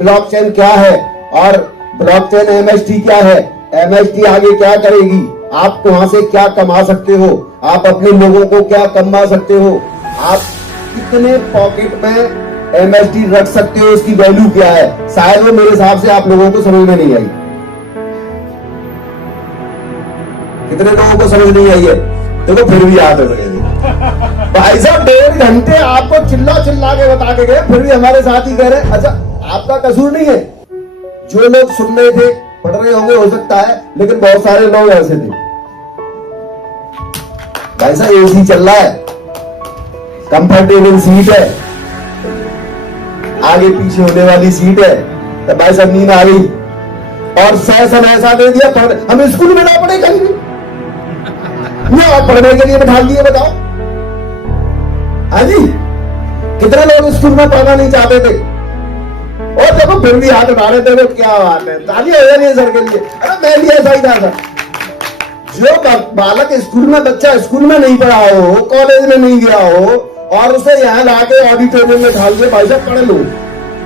Blockchain क्या है और ब्लॉकचेन एमएसटी क्या है, एमएसटी आगे क्या करेगी, आप वहां से क्या कमा सकते हो, आप अपने लोगों को क्या कमा सकते हो, आप कितने पॉकेट में एमएसटी रख सकते हो, उसकी वैल्यू क्या है। शायद वो मेरे हिसाब से आप लोगों को समझ में नहीं आई। कितने लोगों को समझ नहीं आई है? देखो फिर भी याद हो गए भाई साहब, 1.5 घंटे आपको चिल्ला चिल्ला के बता के गए, फिर भी हमारे साथ ही कह रहे। अच्छा, आपका कसूर नहीं है, जो लोग सुन रहे थे पढ़ रहे होंगे हो सकता है, लेकिन बहुत सारे लोग ऐसे थे भाई साहब, एसी चल रहा है, कंफर्टेबल सीट है, आगे पीछे होने वाली सीट है, तो भाई साहब नींद आ गई और सेशन ऐसा दे दिया, हमें स्कूल में ना पढ़े कहीं भी, आप पढ़ने के लिए बैठा दिए। बताओ हाँ जी, कितने लोग स्कूल में पढ़ना नहीं चाहते थे और देखो फिर भी हाथ उठा रहे थे। तो क्या बात है, ताली हो जानी है सर के लिए। अरे मैं भी ऐसा ही था सर, जो बालक स्कूल में, बच्चा स्कूल में नहीं पढ़ा हो, कॉलेज में नहीं गया हो और उसे यहाँ लाके ऑडिटोरियम में ढाल दिया, भाई साहब पढ़ लो,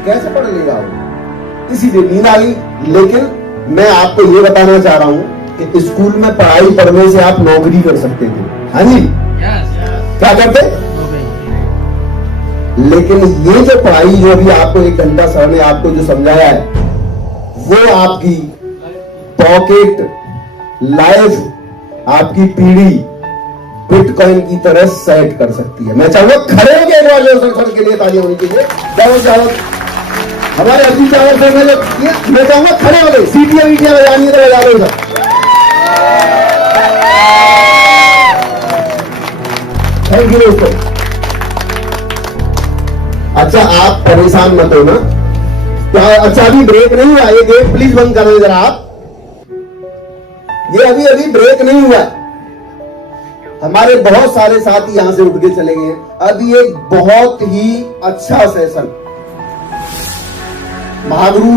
कैसे पढ़ लेगा वो? इसीलिए नींद आ गई। लेकिन मैं आपको ये बताना चाह रहा हूँ कि स्कूल में पढ़ाई पढ़ने से आप नौकरी कर सकते थे। हाँ जी, क्या करते? लेकिन ये जो पढ़ाई जो अभी आपको 1 घंटा सर ने आपको जो समझाया है, वो आपकी पॉकेट लाइफ, आपकी पीढ़ी बिटकॉइन की तरह सेट कर सकती है। मैं चाहूंगा खड़े हो गए सर के लिए तालियां होनी चाहिए। जाओ जाओ, हमारे अभी चावल से मैं चाहूंगा खड़े हो गए, सीटियां वीटियां बजानी है तो बजा दो सर। थैंक यू दोस्तों। अच्छा, आप परेशान मत हो ना, अच्छा अभी ब्रेक नहीं हुआ, ये गेट प्लीज बंद कर दो जरा आप, ये अभी अभी ब्रेक नहीं हुआ। हमारे बहुत सारे साथी यहां से उठ के चले गए। अभी एक बहुत ही अच्छा सेशन, महागुरु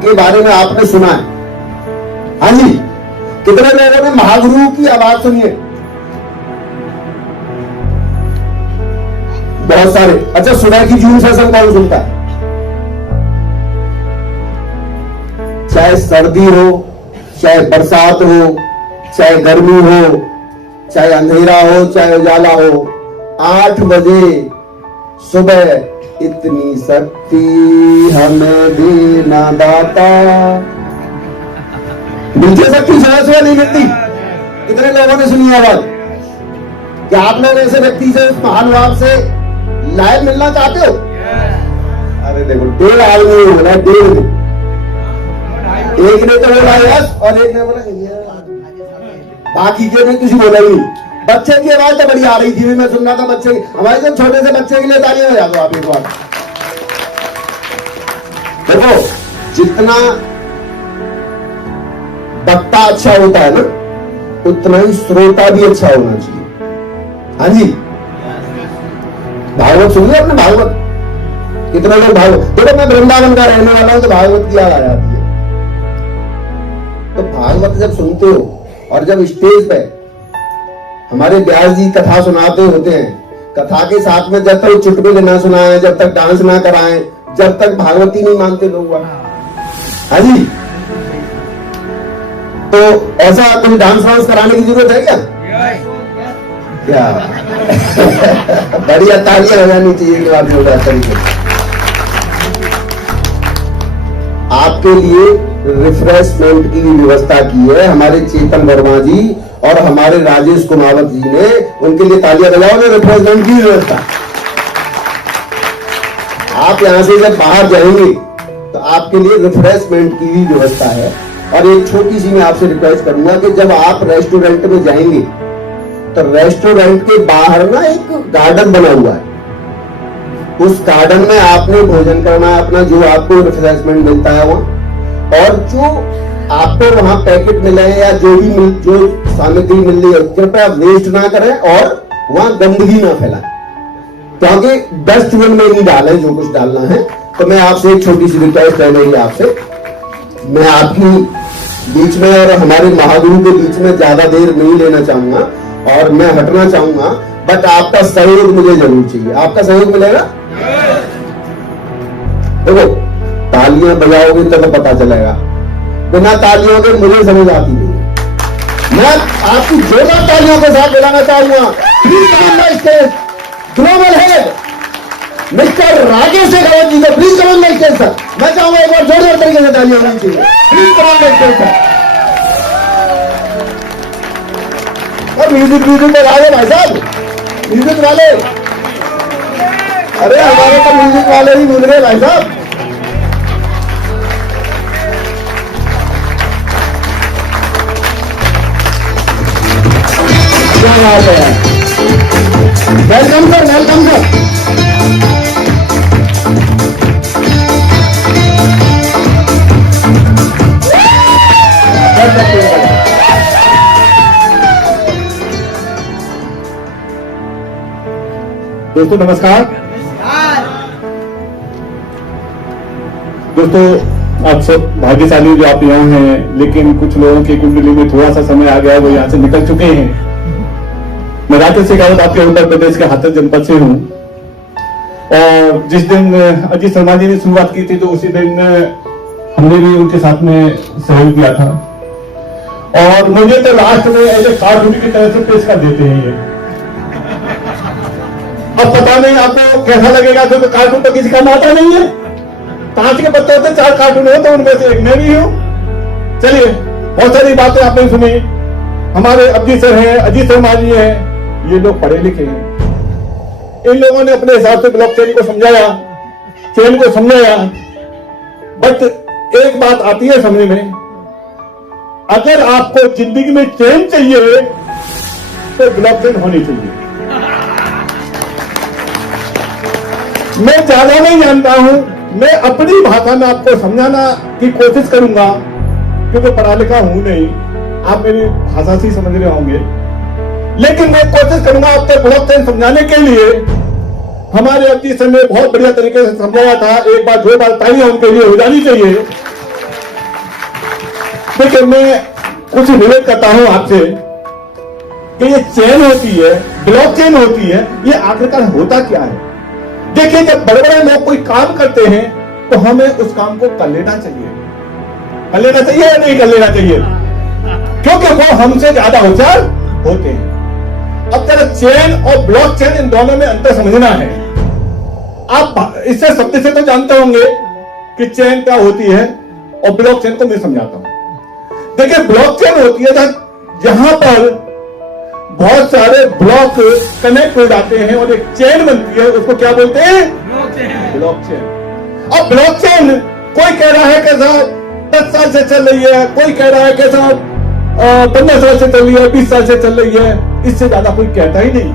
के बारे में आपने सुना है? हाँ जी, कितने लोगों ने महागुरु की आवाज सुनी है? बहुत सारे। अच्छा, सुबह की जून सेशन कौन सुनता है? चाहे सर्दी हो, चाहे बरसात हो, चाहे गर्मी हो, चाहे अंधेरा हो, चाहे उजाला हो, 8 बजे सुबह, इतनी शक्ति हमें देना दाता। मिलती शक्ति सुबह नहीं मिलती। कितने लोगों ने सुनी आवाज? क्या आप लोग ऐसे व्यक्ति से, उस महानुभाव से लाइव मिलना चाहते हो? अरे देखो, 1.5 आदमी बोला, 1.5, एक ने तो बोला यस और एक ने बोला बाकी के ने कुछ बोला ही। बच्चे की आवाज तो बड़ी आ रही थी, मैं सुन रहा था बच्चे की। हमारे जब छोटे से बच्चे के लिए तालियां बजा दो आप एक बार। देखो, जितना वक्ता अच्छा होता है ना, उतना ही श्रोता भी अच्छा होना चाहिए। हाँ जी, भागवत सुन लिया आपने? भागवत कितना लोग भागवत, देखो मैं वृंदावन का रहने वाला हूं तो भागवत की याद आ जाती है। तो भागवत जब सुनते हो और जब स्टेज पे हमारे व्यास जी कथा सुनाते होते हैं, कथा के साथ में जब तक चुटकुले ना सुनाएं, जब तक डांस ना कराएं, जब तक भागवती नहीं मानते लोग। हाँ जी, तो ऐसा कोई डांस वांस कराने की जरूरत है क्या? क्या बढ़िया तालियां हो जानी चाहिए। बात हो जाता है। आपके लिए रिफ्रेशमेंट की व्यवस्था की है हमारे चेतन वर्मा जी और हमारे राजेश कुमावत जी ने, उनके लिए तालियां बजाओ ने रिफ्रेशमेंट की व्यवस्था। आप यहां से जब बाहर जाएंगे तो आपके लिए रिफ्रेशमेंट की भी व्यवस्था है। और एक छोटी सी मैं आपसे रिक्वेस्ट करूंगा कि जब आप रेस्टोरेंट में जाएंगे तो रेस्टोरेंट के बाहर ना एक गार्डन बना हुआ है, उस गार्डन में आपने भोजन करना है अपना, जो आपको रिफ्रेशमेंट मिलता है वहां, और जो आपको वहां पैकेट मिले या जो भी जो सामग्री मिल रही है कृपया वेस्ट ना करें और वहां गंदगी ना फैलाएं, क्योंकि डस्टबिन में नहीं डालें जो कुछ डालना है। तो मैं आपसे एक छोटी सी रिक्वेस्ट रह गई आपसे, मैं आपकी बीच में और हमारे महागुरु के बीच में ज्यादा देर नहीं लेना चाहूंगा और मैं हटना चाहूंगा, बट आपका सहयोग मुझे जरूर चाहिए। आपका सहयोग मिलेगा? देखो तालियां बजाओगे तब पता चलेगा, बिना तालियों के मुझे समझ आती नहीं। मैं आपकी जोरदार तालियों के साथ बुलाना चाहूंगा global head mister Rajesh Shekhawat ji को। Please come on stage sir. मैं चाहूंगा एक बार जोरदार तरीके से तालियां होनी चाहिए। Please come on stage sir. और म्यूजिक लगा दो भाई साहब, म्यूजिक वाले। अरे हमारे तो म्यूजिक वाले ही भूल गए भाई साहब। क्या बात है, वेलकम सर, वेलकम सर। दोस्तों नमस्कार। दोस्तों आप सब भाग्यशाली जो आप यहाँ हैं, लेकिन कुछ लोगों की कुंडली में थोड़ा सा समय आ गया, वो यहाँ से निकल चुके हैं। मैं राजेश शेखावत आपके उत्तर प्रदेश के हाथरस जनपद से हूँ, और जिस दिन अजीत शर्मा जी ने शुरुआत की थी तो उसी दिन हमने भी उनके साथ में सहयोग किया था, और मुझे तो लास्ट में ऐसे कार्टून की तरह से पेश कर देते हैं ये। अब पता नहीं आपको कैसा लगेगा, क्योंकि कार्टून तो किसी काम आता नहीं है। 5 के बच्चे होते 4 कार्टून हो, तो उनमें से एक मैं भी हूं। चलिए, बहुत सारी बातें आपने सुनी। हमारे अब्जी सर हैं, अजीत शर्मा जी हैं, ये लोग पढ़े लिखे हैं। इन लोगों ने अपने हिसाब से ब्लॉकचेन को समझाया, चेन को समझाया। बट एक बात आती है समझ में, अगर आपको जिंदगी में चेन चाहिए तो ब्लॉकचेन होनी चाहिए। मैं ज्यादा नहीं जानता हूं, मैं अपनी भाषा में आपको समझाना की कोशिश करूंगा, क्योंकि पढ़ा लिखा हूं नहीं, आप मेरी भाषा से ही समझ रहे होंगे। लेकिन मैं कोशिश करूंगा आपको ब्लॉकचेन समझाने के लिए। हमारे अब्जी सर ने बहुत बढ़िया तरीके से समझाया था। एक बार 2 बार तालियां उनके लिए हो जानी चाहिए। देखिए, मैं कुछ निवेदन करता हूं आपसे कि ये चेन होती है, ब्लॉकचेन होती है, ये आखिरकार होता क्या है। देखिए, जब बड़े बड़े लोग कोई काम करते हैं तो हमें उस काम को कर लेना चाहिए। कर लेना चाहिए या नहीं कर लेना चाहिए, क्योंकि वो हमसे ज्यादा होशियार होते हैं। अब जरा चेन और ब्लॉकचेन, इन दोनों में अंतर समझना है। आप इससे शब्द से तो जानते होंगे कि चेन क्या होती है, और ब्लॉकचेन को मैं समझाता हूं। देखिए, ब्लॉकचेन होती है जहां पर बहुत सारे ब्लॉक कनेक्ट हो जाते हैं और एक चेन बनती है, उसको क्या बोलते हैं? ब्लॉकचेन। अब ब्लॉकचेन कोई कह रहा है कि साहब 10 साल से चल रही है, कोई कह रहा है कि साहब 15 साल से चल रही है, 20 साल से चल रही है, इससे ज्यादा कोई कहता ही नहीं।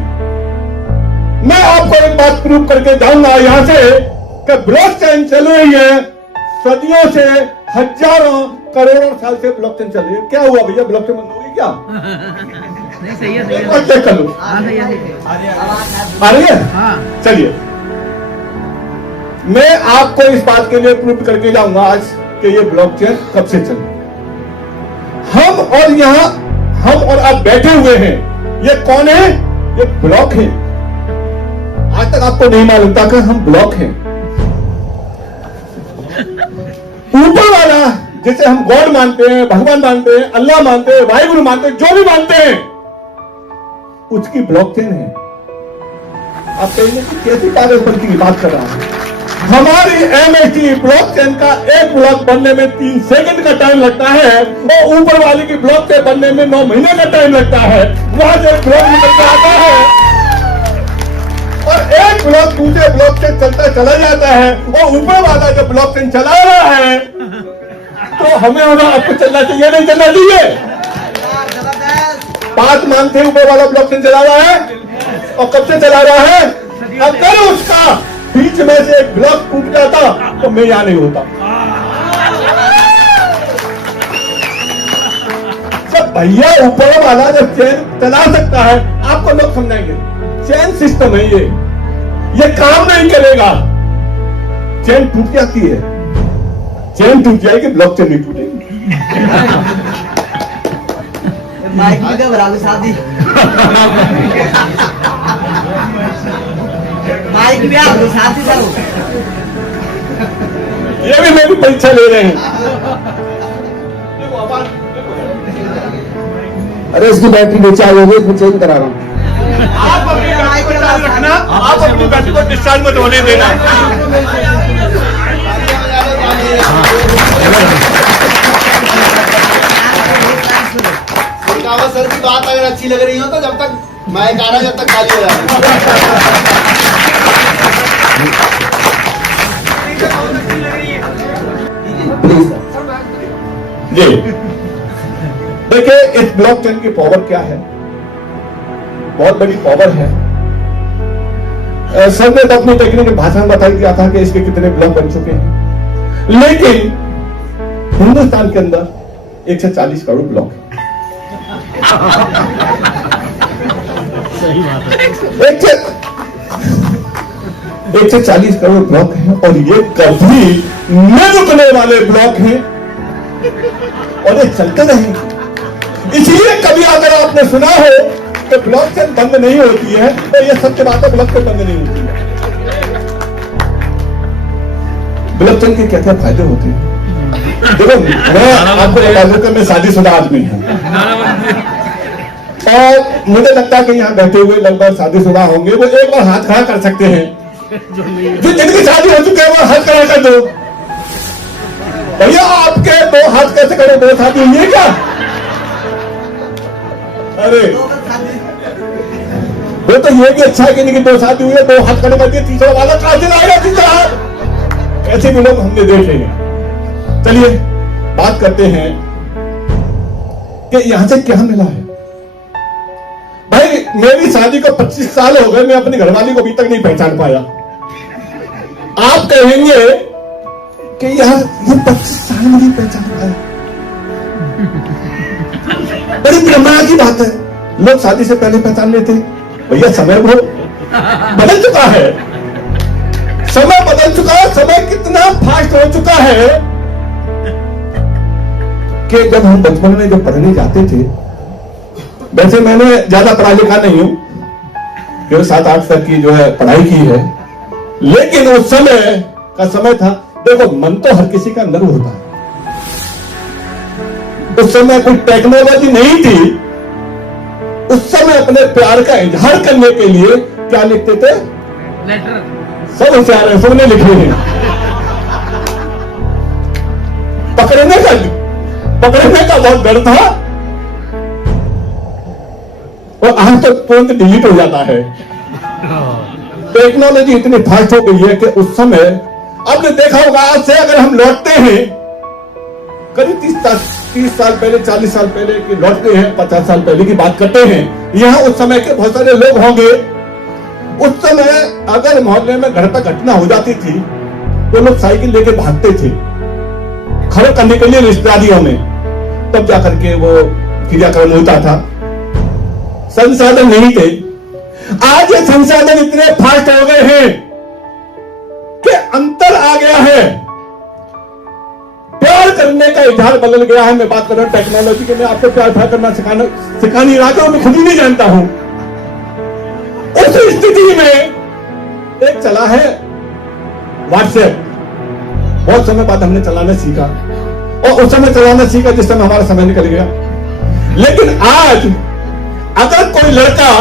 मैं आपको एक बात प्रूव करके जाऊंगा यहां से कि ब्लॉकचेन चल रही है सदियों से, हजारों करोड़ों साल से ब्लॉकचेन चल रही है। क्या हुआ भैया, ब्लॉकचेन बंद हो गई क्या? नहीं, सही है, एक बार चेक कर लो। हाँ, सही है। आ रही है? हाँ। चलिए, मैं आपको इस बात के लिए प्रूव करके जाऊंगा आज कि ये ब्लॉकचेन कब से चल। हम और आप बैठे हुए हैं, ये कौन है? ये ब्लॉक है। आज तक आपको नहीं मालूम था कि हम ब्लॉक हैं। ऊपर वाला जिसे हम गॉड मानते हैं, भगवान मानते हैं, अल्लाह मानते हैं, वाहिगुरु मानते हैं, जो भी मानते हैं, उसकी ब्लॉकचेन है। आप कहेंगे कि कैसी पागलपंती की बात कर रहा है। हमारी एमएसटी ब्लॉकचेन का एक ब्लॉक बनने में 3 सेकंड का टाइम लगता है, और ऊपर वाले की ब्लॉक के बनने में 9 महीने का टाइम लगता है। वहां से ब्लॉक निकल के आता है और एक ब्लॉक दूसरे ब्लॉक से चलता चला जाता है, और ऊपर वाला जो ब्लॉकचेन चला रहा है तो हमें होना आपको चलना चाहिए, नहीं चलना चाहिए? 5 मान थे ऊपर वाला ब्लॉकचेन चला रहा है, और कब से चला रहा है? अगर उसका बीच में से एक ब्लॉक टूट जाता तो मैं यहां नहीं होता। जब भैया ऊपर वाला जब चेन चला सकता है, आपको लोग समझाएंगे चेन सिस्टम है ये काम नहीं करेगा। चेन टूट जाती है, चेन टूट जाएगी, ब्लॉकचेन नहीं टूटेगी। माइक भी का बराबर शादी माइक भी आप साथी साहब ये भी मेरी परीक्षा ले रहे हैं। अरे इसकी बैटरी नीचे आई होगी, इसमें चेंज करा रहा हूँ। आप अपनी बैटरी को चार्ज रखना, आप अपनी बैटरी को डिस्चार्ज मत होने देना। सर की बात अगर अच्छी लग रही हो तो जब तक माइक आ रहा, जब तक खाली हो जाए। प्लीज जी देखिए, इस ब्लॉकचेन की पावर क्या है, बहुत बड़ी पावर है। सर ने तो अपनी टेक्निकल भाषा में बता दिया था कि इसके कितने ब्लॉक बन चुके हैं, लेकिन हिंदुस्तान के अंदर 140 करोड़ ब्लॉक है। सही बात है। 140 करोड़ ब्लॉक हैं और ये कभी न रुकने वाले ब्लॉक हैं और ये चलते रहेंगे। इसलिए कभी अगर आपने सुना हो कि ब्लॉकचेन बंद नहीं होती है, तो ये सत्य बात है, ब्लॉकचेन बंद नहीं होती है। ब्लॉकचेन के क्या क्या फायदे होते हैं? देखो, मैं आपको बता दूं कि मैं शादीशुदा आदमी हूं और मुझे लगता है कि यहाँ बैठे हुए लगभग शादीशुदा होंगे, वो एक बार हाथ खड़ा कर सकते हैं। जो जिनकी शादी हो चुकी है वो हाथ खड़ा कर दो। भैया आपके 2 हाथ कैसे करो? 2 शादी हुई है क्या? अरे वो तो ये भी अच्छा है कि नहीं, 2 शादी हुई है, 2 हाथ खड़े कर दिए, तीसरा वाला कहां से लाएगा तीसरा हाथ? ऐसे भी लोग हमने देखे हैं। चलिए बात करते हैं कि यहां से क्या मिला है। भाई मेरी शादी को 25 साल हो गए, मैं अपनी घरवाली को अभी तक नहीं पहचान पाया। आप कहेंगे कि यार ये 25 साल में नहीं पहचान पाया, बड़ी विडंबना की बात है। लोग शादी से पहले पहचान लेते हैं। भैया समय वो बदल चुका है, समय बदल चुका है। समय कितना फास्ट हो चुका है कि जब हम बचपन में जब पढ़ने जाते थे, वैसे मैंने ज्यादा पढ़ा लिखा नहीं हूं, केवल 7-8 तक की जो है पढ़ाई की है, लेकिन उस समय का समय था। देखो, मन तो हर किसी का अंदर होता है। उस समय कोई टेक्नोलॉजी नहीं थी। उस समय अपने प्यार का इजहार करने के लिए क्या लिखते थे? लेटर। सब होशियार है, सबने लिखे हैं। पकड़ने का बहुत डर था और आज तो तुरंत डिलीट हो जाता है। टेक्नोलॉजी इतनी फास्ट हो गई है कि उस समय आपने देखा होगा, आज से अगर हम लौटते हैं करीब 30 साल पहले, 40 साल पहले की लौटते हैं, 50 साल पहले की बात करते हैं, यहाँ उस समय के बहुत सारे लोग होंगे। उस समय अगर मोहल्ले में घर पर घटना हो जाती थी तो लोग साइकिल लेके भागते थे खड़े करने के लिए रिश्तेदारियों में, तब जाकर के वो क्रियाक्रम होता था। संसाधन नहीं थे। आज ये संसाधन इतने फास्ट हो गए हैं कि अंतर आ गया है। प्यार करने का इजहार बदल गया है। मैं बात कर रहा हूं टेक्नोलॉजी की। मैं आपको प्यार करना सिखा नहीं रहा, मैं खुद ही नहीं जानता हूं। उस स्थिति में एक चला है व्हाट्सएप। बहुत समय बाद हमने चलाना सीखा और उस समय चलाना सीखा जिस समय हमारा समय निकल गया। लेकिन आज अगर कोई लड़का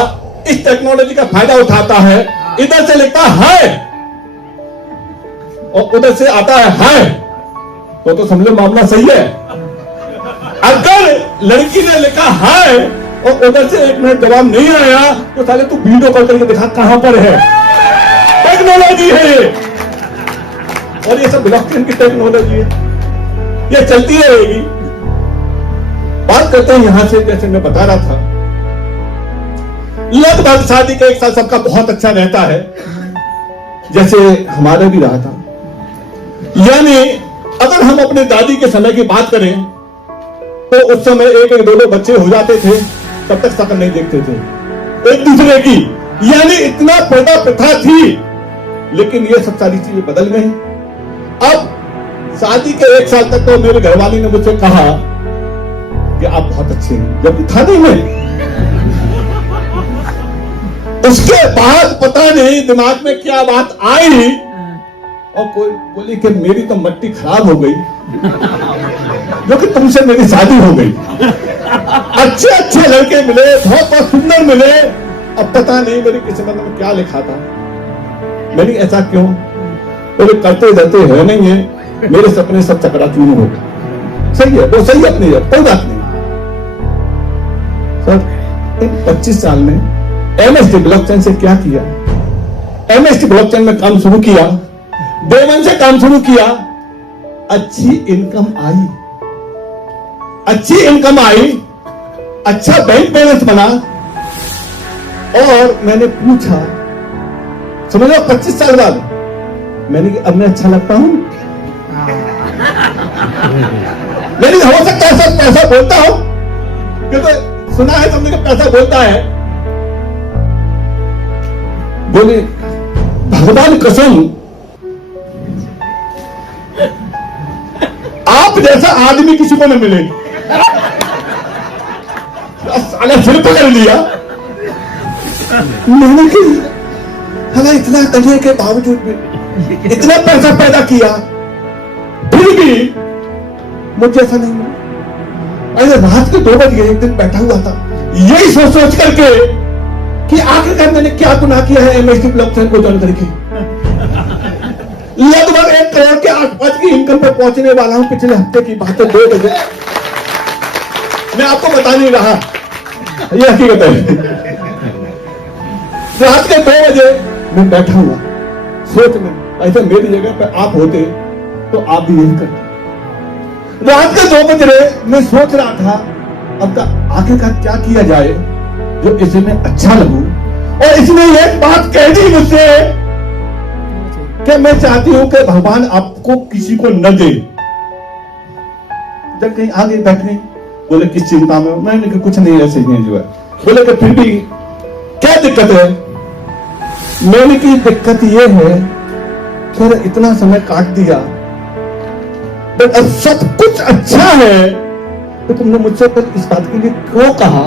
इस टेक्नोलॉजी का फायदा उठाता है, इधर से लिखता है और उधर से आता है हाय, तो समझो मामला सही है। अगर लड़की ने लिखा हाय और उधर से 1 मिनट जवाब नहीं आया तो साले तू वीडियो कॉल करके दिखा कहां पर है। टेक्नोलॉजी है ये, और ये सब ब्लॉकचेन की टेक्नोलॉजी है, ये चलती रहेगी। बात करते हैं यहां से, जैसे मैं बता रहा था, लगभग शादी के 1 साल सबका बहुत अच्छा रहता है, जैसे हमारे भी रहा था। यानी अगर हम अपने दादी के समय की बात करें तो उस समय 1-1, 2-2 बच्चे हो जाते थे, तब तक शक्ल नहीं देखते थे एक दूसरे की। यानी इतना पर्दा प्रथा थी, लेकिन ये सब सारी चीजें बदल गई। अब शादी के 1 साल तक तो मेरे घरवाली ने मुझसे कहा कि आप बहुत अच्छे हैं, जब था नहीं मैं। उसके बाद पता नहीं दिमाग में क्या बात आई और कोई बोली कि मेरी तो मट्टी खराब हो गई जो कि तुमसे मेरी शादी हो गई। अच्छे अच्छे लड़के मिले, बहुत बहुत सुंदर मिले, अब पता नहीं मेरी किस्मत में क्या लिखा था। मैंने ऐसा क्यों? बोले करते रहते है नहीं है, मेरे सपने सब चकराचूर हो गए। सही है, वो सही अपनी है, कोई बात नहीं। सर इन 25 साल में एमएसटी ब्लॉकचेन से क्या किया? एमएसटी ब्लॉकचेन में काम शुरू किया, डे 1 से काम शुरू किया, अच्छी इनकम आई, अच्छा बैंक बैलेंस बना। और मैंने पूछा, समझ लो 25 साल बाद मैंने कि अब मैं अच्छा लगता हूं? मैंने हो सकता है सब पैसा बोलता हूं, क्योंकि सुना है तुमने कि पैसा बोलता है। बोले भगवान कसम, आप जैसा आदमी किसी को न मिले। साला सिर पकड़ लिया। मैंने कि हमें इतना करने के बावजूद भी इतना पैसा पैदा किया, फिर भी मुझे ऐसा नहीं मिला। अरे रात के 2 बजे एक दिन बैठा हुआ था, यही सोच करके कि आखिरकार मैंने क्या गुनाह किया है एमएसटी ब्लॉकचेन को ज्वाइन करके। लगभग 1 करोड़ के आसपास की इनकम पे पहुंचने वाला हूं। पिछले हफ्ते की बात है, 2 बजे, मैं आपको बता नहीं रहा, ये हकीकत है। रात के 2 बजे मैं बैठा हुआ सोच में, ऐसा मेरी जगह पे आप होते तो आप भी यही करते। रात के 2 बजे मैं सोच रहा था अब आखिरकार क्या किया जाए जो इसमें अच्छा लगू। और इसने एक बात कह दी मुझसे कि मैं चाहती हूं कि भगवान आपको किसी को न दे। जब कहीं आगे बैठ गई, बोले किस चिंता में? मैंने कहा कुछ नहीं, ऐसे ही जो है। बोले कि फिर भी क्या दिक्कत है? मैंने की दिक्कत ये है कि इतना समय काट दिया, बट अब सब कुछ अच्छा है, तो तुमने मुझसे फिर इस बात के लिए क्यों कहा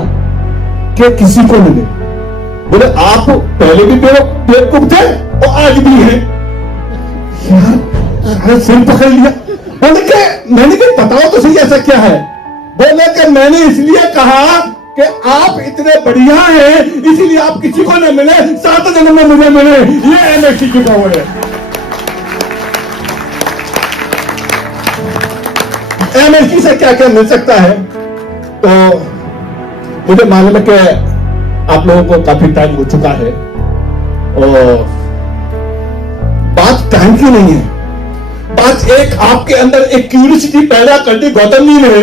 कि किसी को मिले? बोले आप पहले भी बेवकूफ थे और आज भी हैं। यार सिर पकड़ लिया। मैंने कहा बताओ तो सही ऐसा क्या है? बोले कि मैंने इसलिए कहा कि आप इतने बढ़िया हैं, इसीलिए आप किसी को न मिले, 7 जन्म में मुझे मिले। ये एमएसटी की पावर है। एमएसटी से क्या क्या मिल सकता है? तो मुझे मालूम है कि आप लोगों को काफी टाइम हो चुका है और बात टाइम की नहीं है, बात एक आपके अंदर एक क्यूरियोसिटी पैदा कर दी गौतम जी ने,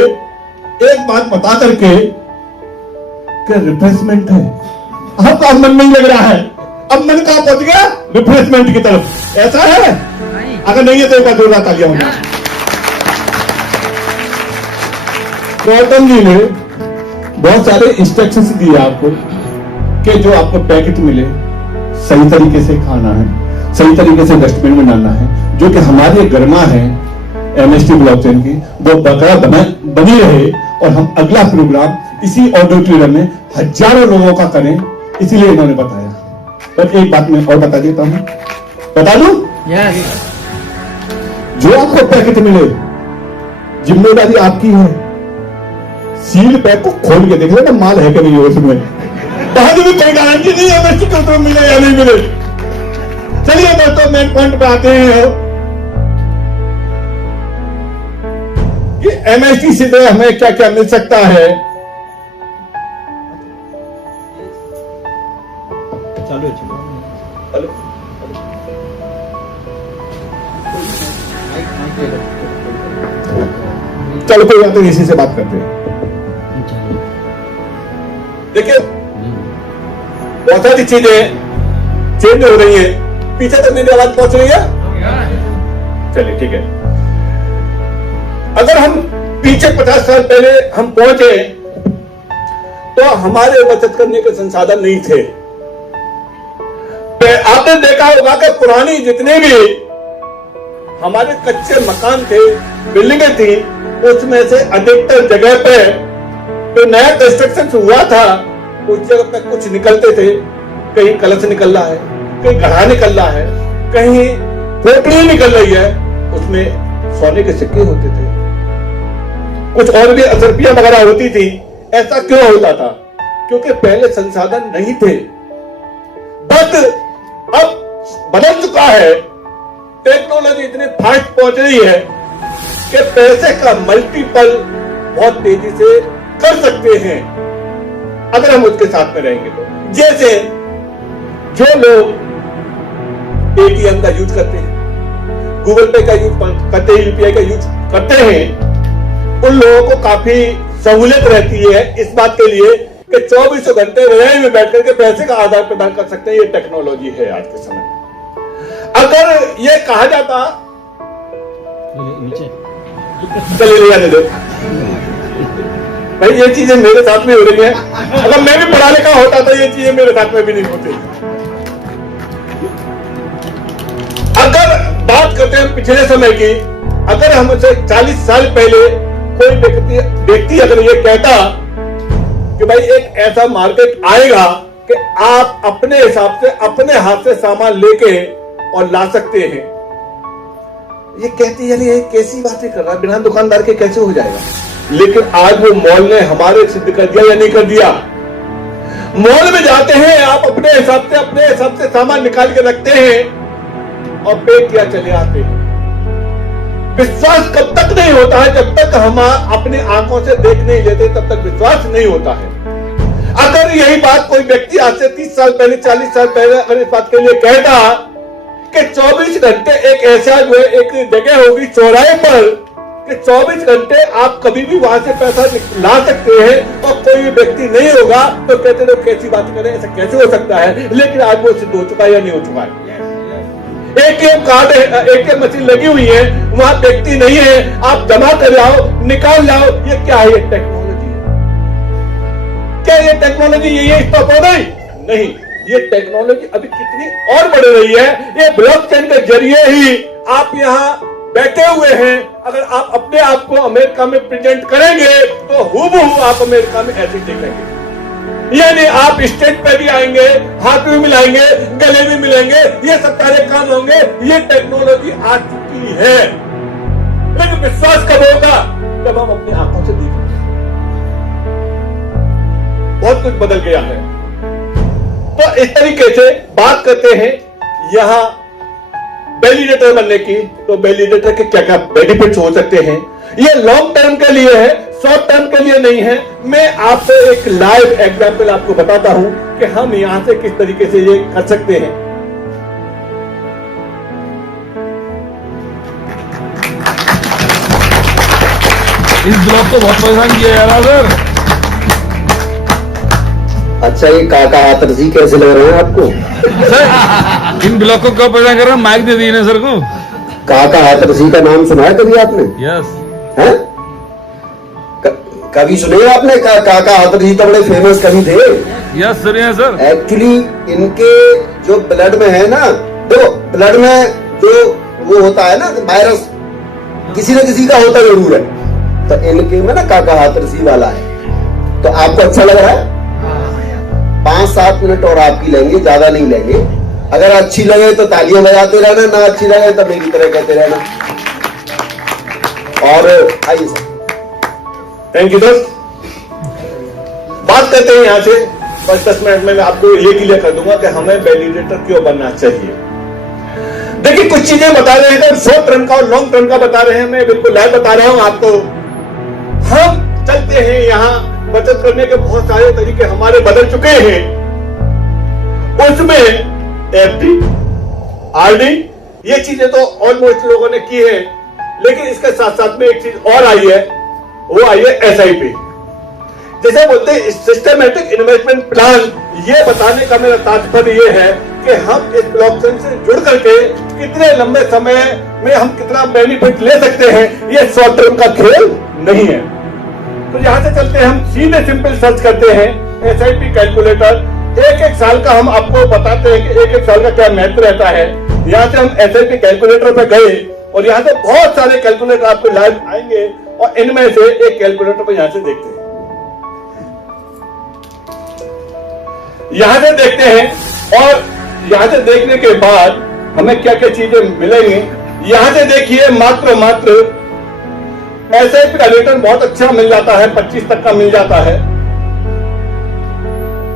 एक बात बता करके कि रिफ्रेशमेंट है। आपका मन नहीं लग रहा है, अब मन कहां पहुंच गया? रिफ्रेशमेंट की तरफ। ऐसा है? अगर नहीं है तो एक बार जोरदार तालियां होना। गौतम जी ने बहुत सारे इंस्ट्रक्शंस दिए आपको कि जो आपको पैकेट मिले सही तरीके से खाना है, सही तरीके से डस्टबिन में डालना है। जो कि हमारी गरिमा है एमएसटी ब्लॉकचेन की, वो बरकरार बनी रहे और हम अगला प्रोग्राम इसी ऑडिटोरियम में हजारों लोगों का करें, इसीलिए इन्होंने बताया। पर एक बात मैं और बता देता हूं, बता दूं? जो आपको पैकेट मिले जिम्मेदारी आपकी है। सील पैक को खोल के देख लेना माल है कि नहीं है उसमें। बाद में कोई गारंटी नहीं है एमएसटी को तो मिले या नहीं मिले। चलिए दोस्तों मेन पॉइंट पे आते हैं कि एमएसटी से हमें क्या क्या मिल सकता है। चलो कोई बात नहीं, इसी से बात करते हैं। देखिए बहुत सारी चीजें चेंज हो रही है। पीछे तक मेरी आवाज पहुंच रही है? चलिए ठीक है। अगर हम पीछे 50 साल पहले हम पहुंचे तो हमारे बचत करने के संसाधन नहीं थे। आपने देखा होगा कि पुरानी जितने भी हमारे कच्चे मकान थे, बिल्डिंगें थी, उसमें से अधिकतर जगह पे तो नया कंस्ट्रक्शन हुआ था, उस जगह पे कुछ निकलते थे। कहीं कलश निकल रहा है, कहीं घड़ा निकल रहा है, कहीं पोटली निकल रही है, उसमें सोने के सिक्के होते थे, कुछ और भी असरपियां वगैरह होती थी। ऐसा क्यों होता था? क्योंकि पहले संसाधन नहीं थे। बट अब बदल चुका है, टेक्नोलॉजी इतनी फास्ट पहुंच रही है कि पैसे का मल्टीपल बहुत तेजी से कर सकते हैं अगर हम उसके साथ में रहेंगे तो। जैसे जो लोग एटीएम का यूज करते हैं, गूगल पे का यूज करते हैं, यूपीआई का यूज करते हैं, उन लोगों को काफी सहूलियत रहती है इस बात के लिए कि 24 घंटे रह में बैठ करके पैसे का आदान प्रदान कर सकते हैं। ये टेक्नोलॉजी है आज के समय। अगर ये कहा जाता चले ले जाने दो भाई, ये चीजें मेरे साथ में हो रही हैं, अगर मैं भी पढ़ा लिखा होता तो ये चीजें मेरे साथ में भी नहीं होती। अगर बात करते हैं पिछले समय की, अगर हमसे 40 साल पहले कोई व्यक्ति अगर ये कहता कि भाई एक ऐसा मार्केट आएगा कि आप अपने हिसाब से अपने हाथ से सामान लेके और ला सकते हैं, ये कहती यानी ये कैसी बातें कर रहा है, बिना दुकानदार के कैसे हो जाएगा? लेकिन आज वो मॉल ने हमारे सिद्ध कर दिया या नहीं कर दिया? मॉल में जाते हैं, आप अपने हिसाब से सामान निकाल के रखते हैं और पे किया चले आते हैं। विश्वास कब तक नहीं होता है? जब तक हम अपनी आंखों से देख नहीं लेते तब तक विश्वास नहीं होता है। अगर यही बात कोई व्यक्ति आज से 30 साल पहले 40 साल पहले अगर इस बात के लिए कहता कि 24 घंटे एक ऐसा जो एक जगह होगी चौराहे पर कि 24 घंटे आप कभी भी वहां से पैसा ला सकते हैं और कोई भी व्यक्ति नहीं होगा, तो कहते लोग कैसी बात करें, ऐसा कैसे हो सकता है? लेकिन आज वो सिद्ध हो चुका है या नहीं हो चुका है? एटीएम कार्ड है, एटीएम मशीन लगी हुई है, वहां व्यक्ति नहीं है, आप जमा कर लाओ, निकाल लाओ। ये क्या है? ये टेक्नोलॉजी है। क्या ये टेक्नोलॉजी यही है, स्टॉप हो गई? नहीं, ये टेक्नोलॉजी अभी कितनी और बढ़ रही है। ये ब्लॉकचेन के जरिए ही आप यहाँ बैठे हुए हैं, अगर आप अपने आप को अमेरिका में प्रेजेंट करेंगे तो हूबहू आप अमेरिका में ऐसे दिखेंगे। यानी आप स्टेज पे भी आएंगे, हाथ भी मिलाएंगे, गले भी मिलेंगे, ये सब सारे काम होंगे। ये टेक्नोलॉजी आ चुकी है, लेकिन विश्वास कब होगा? जब हम अपनी आंखों से देखेंगे। बहुत कुछ बदल गया है। तो इस तरीके से बात करते हैं यहां वैलिडेटर बनने की, तो वैलिडेटर के क्या क्या बेनिफिट्स हो सकते हैं। ये लॉन्ग टर्म के लिए है, शॉर्ट टर्म के लिए नहीं है। मैं आपको एक लाइव एग्जांपल आपको बताता हूं कि हम यहां से किस तरीके से ये कर सकते हैं। इस ब्लॉक को बहुत परेशान किया यार सर। अच्छा, ये काका आतरजी कैसे लग रहे हैं आपको? सर इन ब्लॉक को कब परेशान कर रहा हूँ? माइक दे दीजिए सर को। काका आतरजी का नाम सुना है कभी आपने? यस। हैं? कभी सुने आपने? काका आतरजी तो बड़े फेमस कवि थे। Yes sir, yes sir. Actually इनके जो ब्लड में है ना, तो ब्लड में जो वो होता है ना वायरस, किसी न किसी का होता जरूर है, तो इनके में ना काका आतरजी वाला है। तो आपको अच्छा लग रहा है? 5-7 मिनट और आपकी लेंगे, ज्यादा नहीं लेंगे। अगर अच्छी लगे तो तालियां बजाते रहना, ना अच्छी लगे तो मेरी तरह कहते रहना। और आइए सर। Thank you sir. बात करते हैं यहां से 5-10 मिनट में मैं आपको ये क्लियर कर दूंगा कि हमें वैलिडेटर क्यों बनना चाहिए। देखिए, कुछ चीजें बता रहे हैं, शॉर्ट टर्म का और लॉन्ग टर्म का बता रहे हैं। मैं बिल्कुल लाइव बता रहा हूं आपको। हम चलते हैं यहां, बचत करने के बहुत सारे तरीके हमारे बदल चुके हैं। उसमें एफडी, आरडी, ये चीजें तो ऑलमोस्ट लोगों ने की है, लेकिन इसके साथ साथ में एक चीज और आई है, वो आई है एसआईपी, जैसे बोलते हैं सिस्टमैटिक इन्वेस्टमेंट प्लान। ये बताने का मेरा तात्पर्य ये है कि हम इस ब्लॉकचेन से जुड़ करके कितने लंबे समय में हम कितना बेनिफिट ले सकते हैं। ये शॉर्ट टर्म का खेल नहीं है। तो यहां से चलते हैं, हम सीधे सिंपल सर्च करते हैं एसआईपी कैलकुलेटर। एक साल का हम आपको बताते हैं कि एक साल का क्या महत्व रहता है। यहां से हम एसआईपी कैलकुलेटर पे गए और यहां से बहुत सारे कैलकुलेटर आपको लाइव आएंगे और इनमें से एक कैलकुलेटर को यहां से देखते हैं। यहां से देखते हैं और यहां से देखने के बाद हमें क्या क्या चीजें मिलेंगी। यहां से देखिए मात्र एसआईपी का रिटर्न बहुत अच्छा मिल जाता है, 25 तक का मिल जाता है,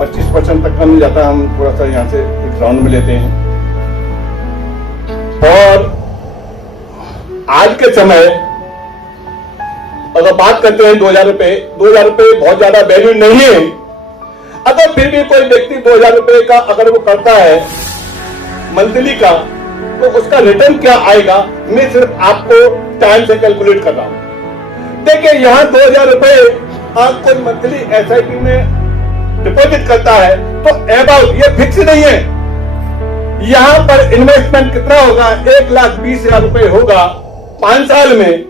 25% तक का मिल जाता है। हम थोड़ा सा यहां से एक राउंड में लेते हैं। और आज के समय अगर बात करते हैं 2000 रुपए बहुत ज्यादा वैल्यू नहीं है। अगर फिर भी कोई व्यक्ति 2000 रुपए का अगर वो करता है मंथली का, तो उसका रिटर्न क्या आएगा, मैं सिर्फ आपको टाइम से कैलकुलेट कर रहा हूं। देखिए यहां 2000 रुपए आप कोई मंथली एसआईपी में डिपॉजिट करता है तो अबाउट ये फिक्स नहीं है। यहां पर इन्वेस्टमेंट कितना होगा, 1,20,000 रुपए होगा 5 साल में,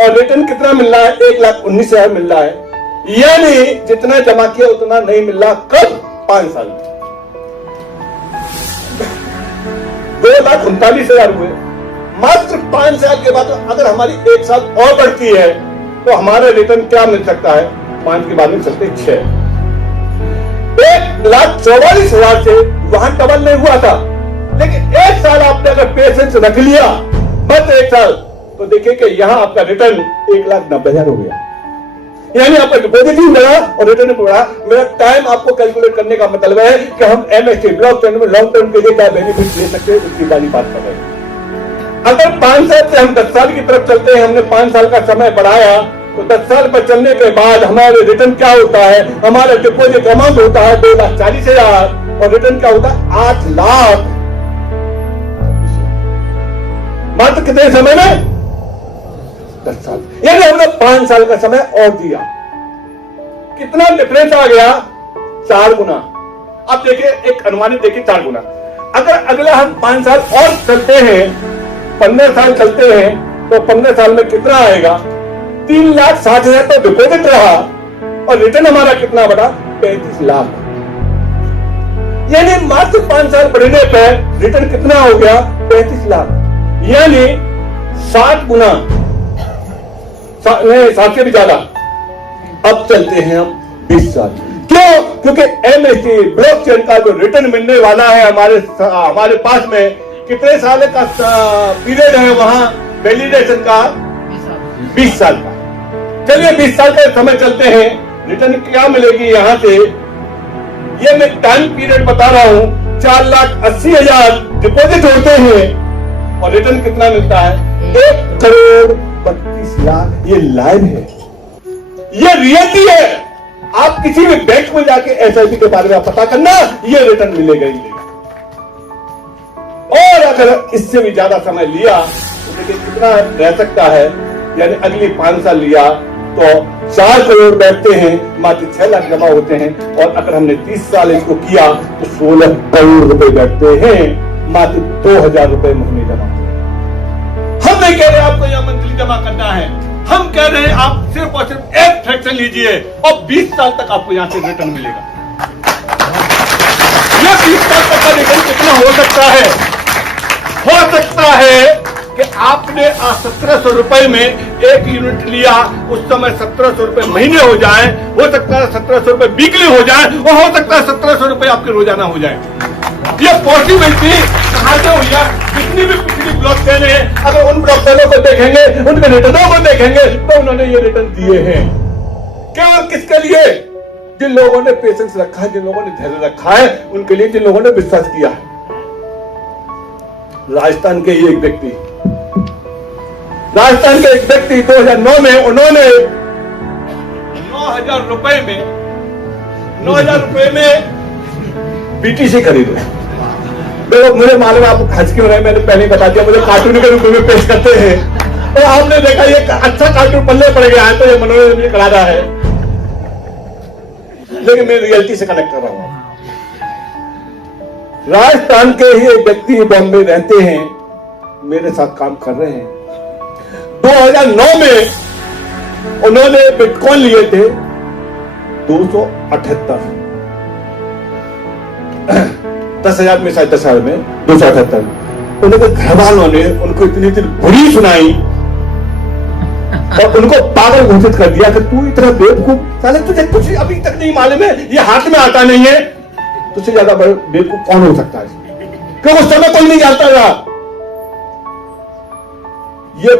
और रिटर्न कितना मिल रहा है, 1,19,000 मिल रहा है। यानी जितना जमा किया उतना नहीं मिल रहा। कब? 5 साल में 2,39,000 हुए मात्र 5 साल के बाद। अगर हमारी 1 साल और बढ़ती है तो हमारा रिटर्न क्या मिल सकता है, 5 के बाद में चलते 6, 1,44,000 से वहां डबल नहीं हुआ था। लेकिन 1 साल आपने अगर पेशेंस रख लिया, बस 1 साल, तो देखिए कि यहां आपका रिटर्न 1,90,000 हो गया। यानी आपका डिपॉजिट ही बढ़ा और रिटर्न भी बढ़ा। मेरा टाइम आपको कैलकुलेट करने का मतलब है कि हम एमएसटी ब्लॉक चेन में लॉन्ग टर्म के लिए क्या बेनिफिट ले सकते हैं, उसकी वाली बात कर रहे हैं। अगर 5 साल से हम 10 साल की तरफ चलते हैं, हमने 5 साल का समय बढ़ाया, तो 10 साल पर चलने के बाद हमारे रिटर्न क्या होता है, हमारा डिपॉजिट अमाउंट होता है 2,40,000 और रिटर्न क्या होता है 8 लाख। मात्र कितने समय में? 10 साल। यानी हमने 5 साल का समय और दिया। कितना डिफरेंस आ गया? 4 गुना। अब देखिए एक अनुमानित देखिए 4 गुना। अगर अगला हम 5 साल और चलते हैं, 15 साल चलते हैं, तो 15 साल में कितना आएगा? 3,60,000 तो डिपॉजिट रहा और रिटर्न हमारा कितना बढ़ा? 35 लाख। यानी मात्र 5 साल बढ़ने पर रिटर्न कितना हो गया? 35 लाख। यानी 60 गुना, नहीं 60 से भी ज्यादा। अब चलते हैं हम 20 साल। क्यों? क्योंकि एमएसटी ब्लॉकचेन का जो रिटर्न मिलने वाला है हमारे पास में, कितने साल का पीरियड है वहां वैलिडेशन का? 20 साल का। चलिए 20 साल का समय चलते हैं, रिटर्न क्या मिलेगी यहां से, ये मैं टाइम पीरियड बता रहा हूं। 4,80,000 डिपॉजिट होते हैं और रिटर्न कितना मिलता है? 1,32,00,000। ये लाइव है, ये रियलिटी है। आप किसी भी बैंक में जाके एसआईपी के बारे में पता करना, ये रिटर्न मिलेगा ही मिलेगा। और अगर इससे भी ज्यादा समय लिया तो देखिए कितना रह सकता है। यानी अगली 5 साल लिया तो 4 करोड़ बैठते हैं, मात्र 6 लाख जमा होते हैं। और अगर हमने 30 साल इसको किया तो 16 करोड़ रुपए बैठते हैं, मात्र 2,000 रुपए महीने जमा होते हैं। हम नहीं कह रहे आपको यह मंथली जमा करना है, हम कह रहे हैं आप सिर्फ और सिर्फ एक फ्रैक्शन लीजिए और 20 साल तक आपको यहां से रिटर्न मिलेगा। यह 20 साल तक का रिटर्न कितना हो सकता है? हो सकता है कि आपने 1,700 रुपए में 1 यूनिट लिया, उस समय 1,700 रुपए महीने हो जाए, हो सकता है 1,700 रुपए वीकली हो जाए, और हो सकता है 1,700 रुपए आपके रोजाना हो जाए। ये पॉसिबिलिटी कहां से हुई है? जितनी भी पिछली ब्लॉक चेन है, अगर उन ब्लॉक चेनों को देखेंगे, उनके रिटर्नों को देखेंगे, तो उन्होंने ये रिटर्न दिए हैं। केवल किसके लिए? जिन लोगों ने पेशेंस रखा है, जिन लोगों ने धैर्य रखा है, उनके लिए, जिन लोगों ने विश्वास किया है। राजस्थान के ही एक व्यक्ति 2009 में उन्होंने 9,000 रुपए में बीटीसी खरीदे। देखो मुझे मालूम है आप हंस क्यों रहे, मैंने पहले बता दिया, मुझे कार्टून के रूप में पेश करते हैं। तो आपने देखा ये अच्छा कार्टून पल्ले पड़ गया है, तो ये मनोरंजन करा रहा है, लेकिन मैं रियलिटी से कनेक्ट कर रहा हूं। राजस्थान के ही एक व्यक्ति बॉम्बे रहते हैं, मेरे साथ काम कर रहे हैं। 2009 में उन्होंने बिटकॉइन लिए थे 278, 10,000 में, शायद 10,000 में 278। उनके घर वालों ने उनको इतनी बुरी सुनाई और उनको पागल घोषित कर दिया कि तू इतना बेवकूफ, साले तुझे कुछ अभी तक नहीं मालूम है, ये हाथ में आता नहीं है, तुझसे ज्यादा बेवकूफ कौन हो सकता है? कि उस समय कोई नहीं जानता था। ये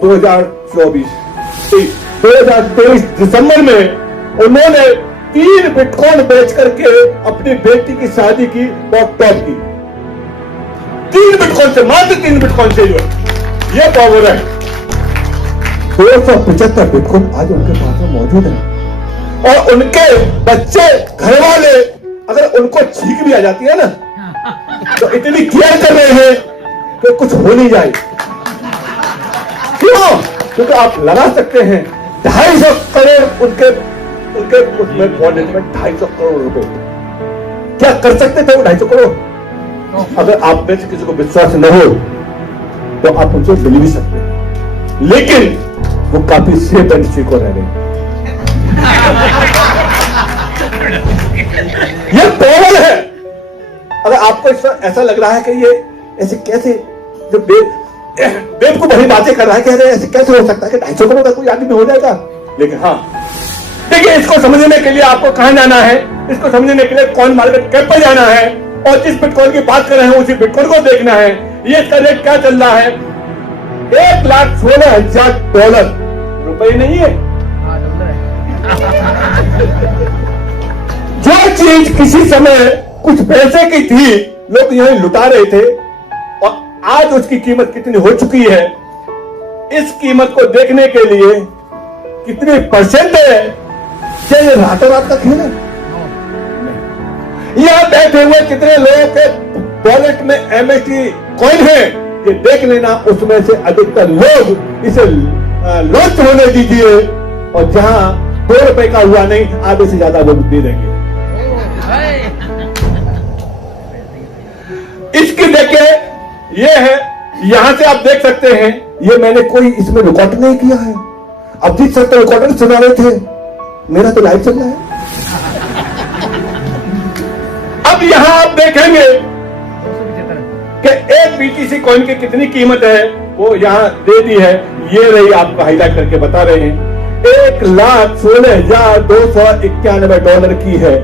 2023 दिसंबर में उन्होंने 3 बिटकॉइन बेच करके अपनी बेटी की शादी की और टॉप की। 3 बिटकॉइन से, मात्र 3 बिटकॉइन से ये पावर है। 275 बिटकॉइन आज उनके पास में मौजूद है और उनके बच्चे, घर वाले अगर उनको छींक भी आ जाती है ना तो इतनी केयर कर रहे हैं कि कुछ हो नहीं जाए। क्यों? क्योंकि आप लगा सकते हैं 250 करोड़ उनके उसमें वॉलेट में 250 करोड़ रुपए। क्या कर सकते थे वो 250 करोड़? अगर आप में से किसी को विश्वास न हो तो आप उनसे मिल भी सकते हैं, लेकिन वो काफी सेफ एंड सिक्योर रह गए। ये पावर है। अगर आपको ऐसा लग रहा है कि ये ऐसे कैसे, जो बेवकूफ भरी बातें कर रहा है कि अरे ऐसे कैसे हो सकता है कि 250 करोड़ का कोई आदमी हो जाएगा, लेकिन हाँ देखिए, इसको समझने के लिए आपको कहां जाना है, इसको समझने के लिए कॉइन मार्केट कैप पर जाना है और जिस बिटकॉइन की बात कर रहे हैं उसी बिटकॉइन को देखना है। ये इसका रेट क्या चल रहा है? $1,16,000 रुपए नहीं है। जो चीज किसी समय कुछ पैसे की थी, लोग यहीं लुटा रहे थे और आज उसकी कीमत कितनी हो चुकी है, इस कीमत को देखने के लिए कितने परसेंट है, क्या ये रातों रात का खेल है? यहां बैठे हुए कितने लोगों के वॉलेट में MST कॉइन है, ये देख लेना। उसमें से अधिकतर लोग इसे लॉन्च होने दीजिए और जहां ₹2 का हुआ नहीं, आधे से ज्यादा लोग दे देंगे। इसकी देखिए, ये है, यहां से आप देख सकते हैं, ये मैंने कोई इसमें रिकॉर्ड नहीं किया है। अब जिस सर रिकॉर्ड सुना रहे थे, मेरा तो लाइव चल रहा है। अब यहां आप देखेंगे कि एक BTC कॉइन की कितनी कीमत है, वो यहां दे दी है। ये रही, आपको हाईलाइट करके बता रहे हैं, $1,16,291 की है।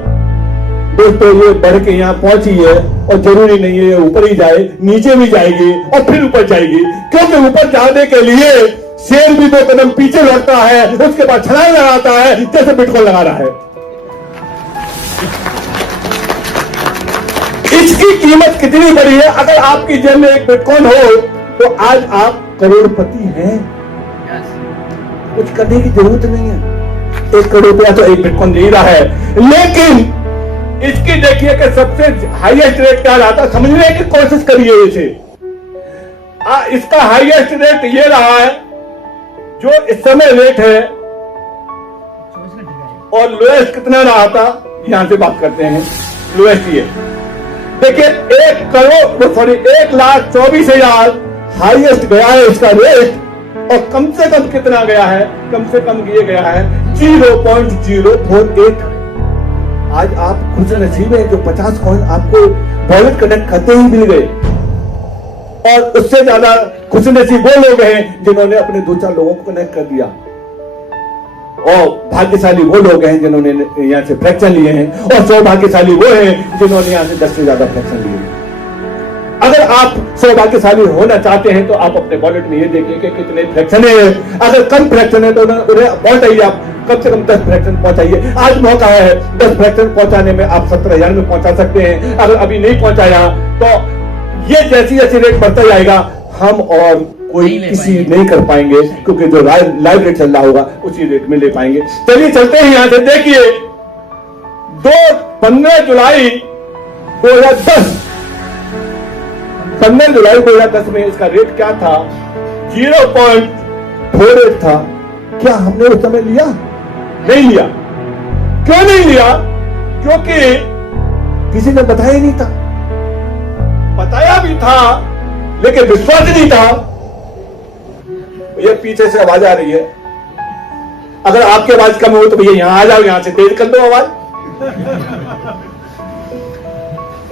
दोस्तों, ये बढ़ के यहां पहुंची है और जरूरी नहीं है ये ऊपर ही जाए, नीचे भी जाएगी और फिर ऊपर जाएगी, क्योंकि ऊपर जाने के लिए शेर भी 2 कदम पीछे लौटता है, उसके बाद छलांग लगाता है, जैसे बिटकॉइन लगा रहा है। इसकी कीमत कितनी बड़ी है? अगर आपकी जेब में एक बिटकॉइन हो तो आज आप करोड़पति हैं। कुछ करने की जरूरत नहीं है। 1 करोड़ रुपया तो एक बिटकॉइन दे रहा है, लेकिन इसकी देखिए कि सबसे हाईएस्ट रेट क्या रहा था, समझने की कोशिश करिए इसे। इसका हाईएस्ट रेट ये रहा है जो इस समय रेट है, और लोएस्ट कितना रहा था, यहां से बात करते हैं। लोएस्ट ये देखिए, 1,24,000 हाईएस्ट गया है इसका रेट, और कम से कम कितना गया है? कम से कम ये गया है 0.048। आज आप खुश नसीब है जो 50 कॉइन आपको वॉलेट कनेक्ट करते ही मिल गए, और उससे ज्यादा खुश नसीब वो लोग हैं जिन्होंने अपने 2-4 लोगों को कनेक्ट कर दिया, और भाग्यशाली वो लोग हैं जिन्होंने यहां से फ्रैक्शन लिए हैं, और सौभाग्यशाली वो हैं जिन्होंने यहां से 10 से ज्यादा फ्रैक्शन लिए हैं। अगर आप सौभाग्यशाली होना चाहते हैं तो आप अपने वॉलेट में ये देखिए कि कितने फ्रैक्शन है। अगर कम फ्रैक्शन है तो उन्हें पहुंचाइए, आप कम से कम 10 फ्रैक्शन पहुंचाइए। आज मौका है, 10 फ्रैक्शन पहुंचाने में आप 17,000 में पहुंचा सकते हैं। अगर अभी नहीं पहुंचाया तो ये जैसी जैसी रेट बढ़ता जाएगा, हम और कोई किसी नहीं कर पाएंगे, क्योंकि जो लाइव रेट चल रहा होगा उसी रेट में ले पाएंगे। चलिए चलते हैं यहां से। देखिए 15 जुलाई 2010 में इसका रेट क्या था? 0.48 था। क्या हमने उस समय लिया? नहीं लिया। क्यों नहीं लिया? क्योंकि किसी ने बताया ही नहीं था। बताया भी था लेकिन विश्वास नहीं था। ये पीछे से आवाज आ रही है, अगर आपकी आवाज कम हो तो भैया यहां आ जाओ, यहां से तेज कर दो आवाज।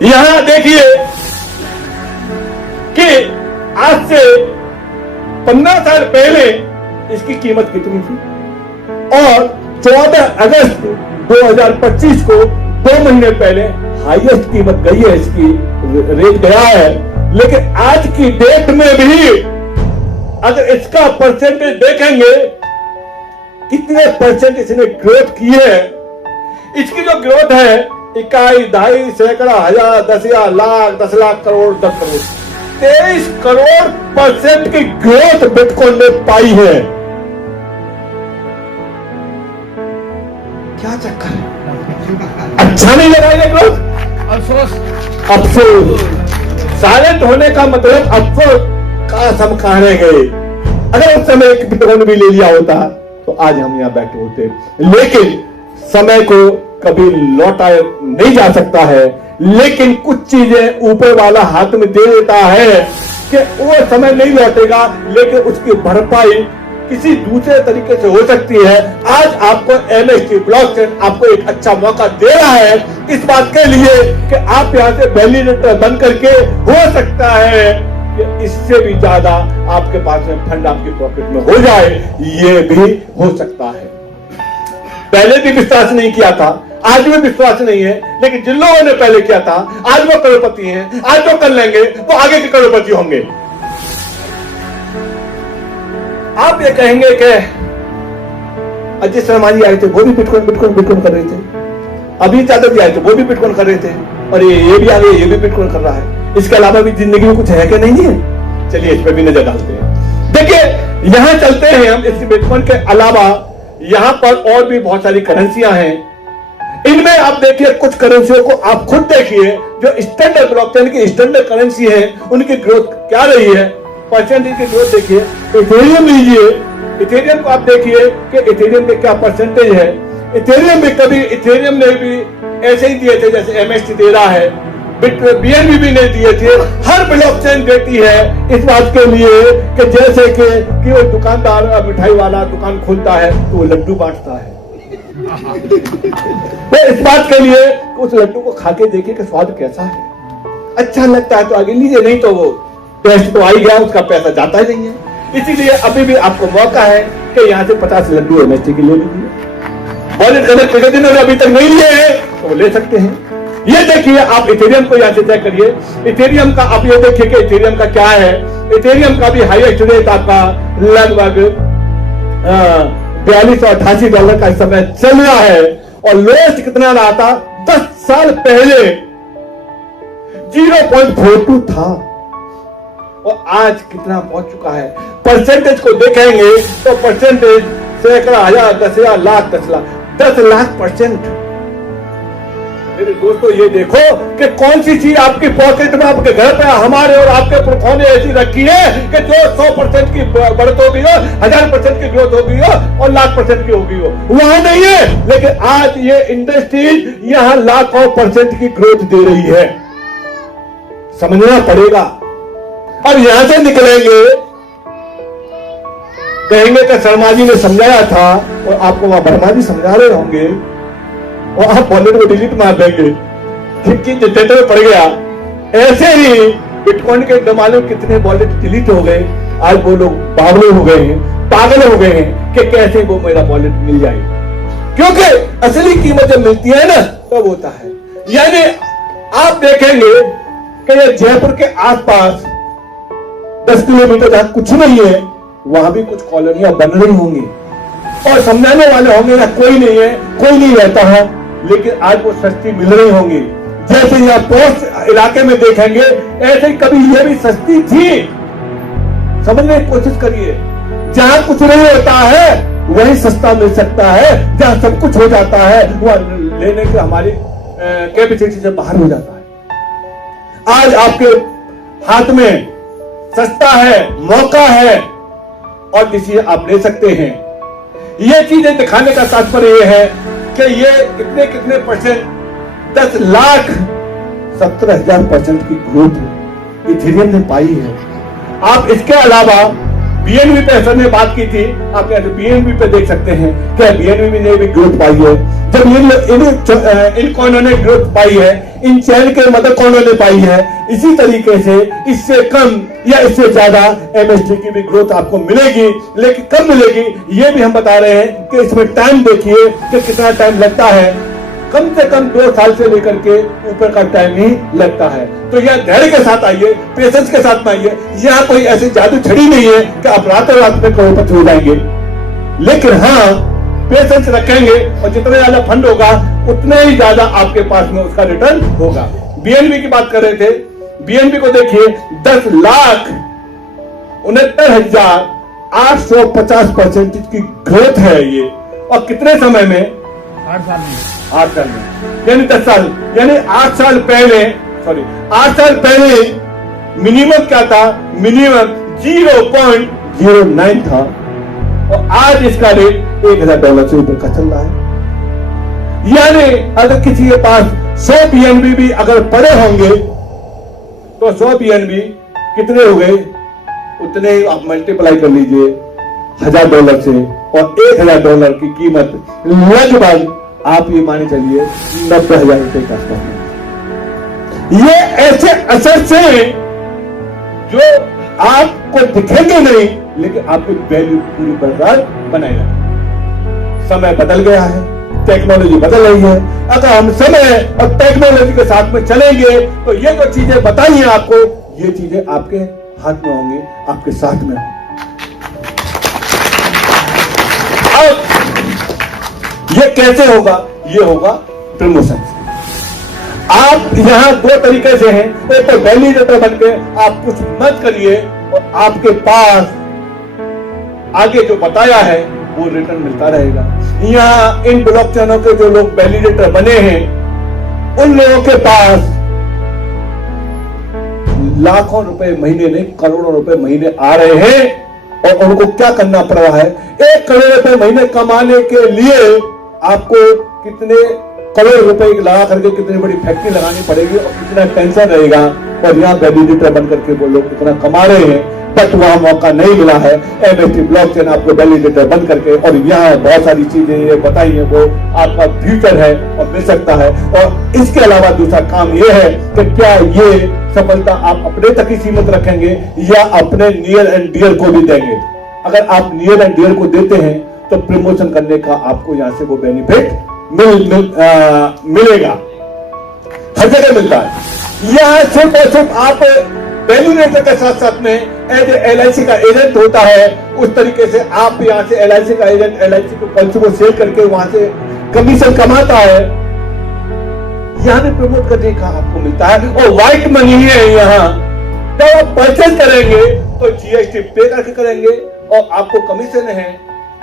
यहां देखिए कि आज से 15 साल पहले इसकी कीमत कितनी थी, और 14 अगस्त 2025 को 2 महीने पहले हाईएस्ट कीमत गई है इसकी रेट गया है, लेकिन आज की डेट में भी अगर इसका परसेंटेज देखेंगे कितने परसेंट इसने ग्रोथ की है, इसकी जो ग्रोथ है इकाई, दहाई, सैकड़ा, हजार, 10,000, लाख, 10 लाख, करोड़, 10 करोड़, 23 करोड़ परसेंट की ग्रोथ बिटकॉइन ने पाई है। क्या चक्कर है? अच्छा नहीं लगा ये ग्रोथ? अफसोस। साइलेंट होने का मतलब अफसोस का हम कहां रह गए। अगर उस समय एक बिटकॉइन भी ले लिया होता तो आज हम यहां बैठे होते, लेकिन समय को कभी लौटा नहीं जा सकता है, लेकिन कुछ चीजें ऊपर वाला हाथ में दे देता है कि वो समय नहीं लौटेगा, लेकिन उसकी भरपाई किसी दूसरे तरीके से हो सकती है। आज आपको एमएसटी ब्लॉकचेन आपको एक अच्छा मौका दे रहा है इस बात के लिए कि आप यहां से वैलिडेटर बन करके हो सकता है कि इससे भी ज्यादा आपके पास में फंड आपकी पॉकेट में हो जाए, ये भी हो सकता है। पहले भी विश्वास नहीं किया था, आज भी विश्वास नहीं है, लेकिन जिन लोगों ने पहले किया था आज वो करोड़पति हैं, आज वो कर लेंगे, वो आगे के करोड़पति होंगे। आप ये कहेंगे कि अजय शर्मा जी आए थे, वो भी बिटकॉइन कर रहे थे, अभी यादव जी आए थे, वो भी बिटकॉइन कर रहे थे, और ये भी आ गए, ये भी बिटकॉइन कर रहा है। इसके अलावा भी जिंदगी में कुछ है कि नहीं है? चलिए इस पर भी नजर डालते हैं। देखिए यहां चलते हैं हम, इस बिटकॉइन के अलावा यहां पर और भी बहुत सारी करेंसियां हैं। इनमें आप देखिए कुछ करेंसियों को आप खुद देखिए, जो स्टैंडर्ड ब्लॉकचेन की स्टैंडर्ड करेंसी है उनकी ग्रोथ क्या रही है, परसेंटेज की ग्रोथ देखिए। इथेरियम लीजिए, इथेरियम को आप देखिए कि इथेरियम के क्या परसेंटेज है। इथेरियम में कभी इथेरियम ने भी ऐसे ही दिए थे जैसे एमएसटी दे रहा है, बीएनबी भी नहीं दिए थे। हर ब्लॉकचेन देती है इस बात के लिए कि जैसे कि वो दुकानदार मिठाई वाला दुकान खोलता है तो वो लड्डू बांटता है, तो इस बात के लिए उस लड्डू को खा के देखिए कि स्वाद कैसा है, अच्छा लगता है तो आगे लीजिए, नहीं तो वो टेस्ट तो आ ही गया, उसका पैसा जाता ही नहीं है। इसीलिए अभी भी आपको मौका है कि यहाँ से 50 लड्डू एमएसटी के ले लीजिए। वॉलेट कनेक्ट कितने दिनों ने अभी तक नहीं लिए हैं तो ले सकते हैं। ये देखिए आप इथेरियम को यहाँ से चेक करिए, इथेरियम का आप ये देखिए कि इथेरियम का क्या है। इथेरियम का भी हाईएस्ट रेट आपका लगभग $4288 का इस समय चल रहा है, और लोएस्ट कितना रहा था 10 साल पहले 0.42 था, और आज कितना पहुंच चुका है। परसेंटेज को देखेंगे तो परसेंटेज सैकड़ा, हजार, 10,000, लाख, 10 लाख, 10 लाख परसेंट। मेरे दोस्तों ये देखो कि कौन सी चीज आपकी पॉकेट में, आपके घर पे हमारे और आपके पुरखों ने ऐसी रखी है कि जो 100% की बढ़त हो गई हो, 1000% की ग्रोथ हो गई हो और लाख परसेंट की हो गई हो, वहां नहीं है। लेकिन आज ये इंडस्ट्री यहां लाखों परसेंट की ग्रोथ दे रही है, समझना पड़ेगा। अब यहां से निकलेंगे, कहेंगे कि शर्मा जी ने समझाया था और आपको वहां वर्मा जी समझा रहे होंगे, और आप वॉलेट को डिलीट मार देंगे, खिड़की जनरेटर में पड़ गया। ऐसे ही बिटकॉइन के डमाले कितने वॉलेट डिलीट हो गए, आज वो लोग बावले हो गए हैं, पागल हो गए हैं कि कैसे वो मेरा वॉलेट मिल जाए, क्योंकि असली कीमत जब मिलती है ना तब होता है। यानी आप देखेंगे कि ये जयपुर के आसपास 10 किलोमीटर जहां कुछ नहीं है वहां भी कुछ कॉलोनियां बन रही होंगी, और समझाने वाले होंगे ना कोई नहीं है, कोई नहीं रहता है, लेकिन आज वो सस्ती मिल रही होंगी। जैसे यहाँ पोस्ट इलाके में देखेंगे ऐसे कभी ये भी सस्ती थी। समझने की कोशिश करिए, जहां कुछ नहीं होता है वही सस्ता मिल सकता है, जहां सब कुछ हो जाता है वह लेने की हमारी कैपेसिटी से बाहर हो जाता है। आज आपके हाथ में सस्ता है, मौका है, और इसे आप ले सकते हैं। ये चीजें दिखाने का तात्पर्य यह है कि ये कितने कितने परसेंट, 10 लाख 17,000% की ग्रोथ इथेरियम ने पाई है। आप इसके अलावा बीएनबी पे सर ने बात की थी, आप बीएनबी पे देख सकते हैं कि बीएनबी ने भी ग्रोथ पाई है। जब इन कॉइनों ने ग्रोथ पाई है, इन चैन के मदर कॉइनों ने पाई है, इसी तरीके से इससे कम या इससे ज्यादा एमएसटी की भी ग्रोथ आपको मिलेगी। लेकिन कब मिलेगी ये भी हम बता रहे हैं कि इसमें टाइम देखिए कि कितना टाइम लगता है। कम से कम 2 साल से लेकर के ऊपर का टाइम ही लगता है। तो यह धैर्य के साथ आइए, पेशेंस के साथ में आइए। यहाँ कोई ऐसी जादू छड़ी नहीं है कि आप रातों रात में करोड़पति हो जाएंगे, लेकिन हाँ पेशेंस रखेंगे और जितना ज्यादा फंड होगा उतने ही ज्यादा आपके पास में उसका रिटर्न होगा। बीएनबी की बात कर रहे थे, बीएनबी को देखिए 10,69,850% की ग्रोथ है ये, और कितने समय में? 8 साल में, यानी 10 साल, यानी 8 साल पहले 8 साल पहले मिनिमम क्या था? मिनिमम 0.09 था और आज इसका रेट $1,000 से ऊपर का चल रहा है। यानी अगर किसी के पास 100 बीएनबी भी अगर पड़े होंगे तो 100 बीएनबी कितने हो गए? उतने ही आप मल्टीप्लाई कर लीजिए $1,000 से, और $1,000 की कीमत लगभग आप ये माने चलिए 90,000 रुपए का आसपास। ये ऐसे असेट्स हैं जो आपको दिखेंगे नहीं, लेकिन आपकी वैल्यू पूरी बरकरार बनाएगा। समय बदल गया है, टेक्नोलॉजी बदल रही है। अगर हम समय और टेक्नोलॉजी के साथ में चलेंगे तो ये जो चीजें बताई हैं आपको, ये चीजें आपके हाथ में होंगी, आपके साथ में होंगी। अब ये कैसे होगा? ये होगा प्रमोशन से। आप यहां 2 तरीके से हैं, एक तो वैलिडेटर बनके आप कुछ मत करिए और आपके पास आगे जो बताया है वो रिटर्न मिलता रहेगा। यहाँ इन ब्लॉकचेनों के जो लोग वैलिडेटर बने हैं उन लोगों के पास लाखों रुपए महीने नहीं, करोड़ों रुपए महीने आ रहे हैं, और उनको क्या करना पड़ रहा है? 1 करोड़ रुपए महीने कमाने के लिए आपको कितने करोड़ रुपए लगा करके कितनी बड़ी फैक्ट्री लगानी पड़ेगी और कितना टेंशन रहेगा। और यहाँ वैलिडेटर बन करके वो लोग कितना कमा रहे हैं, बट वहां मौका नहीं मिला है। एमएसटी ब्लॉकचेन आपको वैलिडेटर बन करके, और यहाँ बहुत सारी चीजें ये बताई है, वो आपका फ्यूचर है और मिल सकता है। और इसके अलावा दूसरा काम ये है कि क्या ये सफलता आप अपने तक ही सीमित रखेंगे या अपने नियर एंड डियर को भी देंगे? अगर आप नियर एंड डियर को देते हैं तो प्रमोशन करने का आपको यहाँ से वो बेनिफिट मिलेगा, हर जगह मिलता है। यहाँ सिर्फ और सिर्फ आप वैल्यूरेटर के साथ साथ में एज LIC का एजेंट होता है, उस तरीके से आप यहाँ से LIC का एजेंट LIC को पॉलिसी को सेल करके वहां से कमीशन कमाता है। यहाँ भी प्रमोट करने का आपको मिलता है, और व्हाइट मनी है यहाँ। जब आप परचेज करेंगे तो GST पे करके करेंगे, और आपको कमीशन है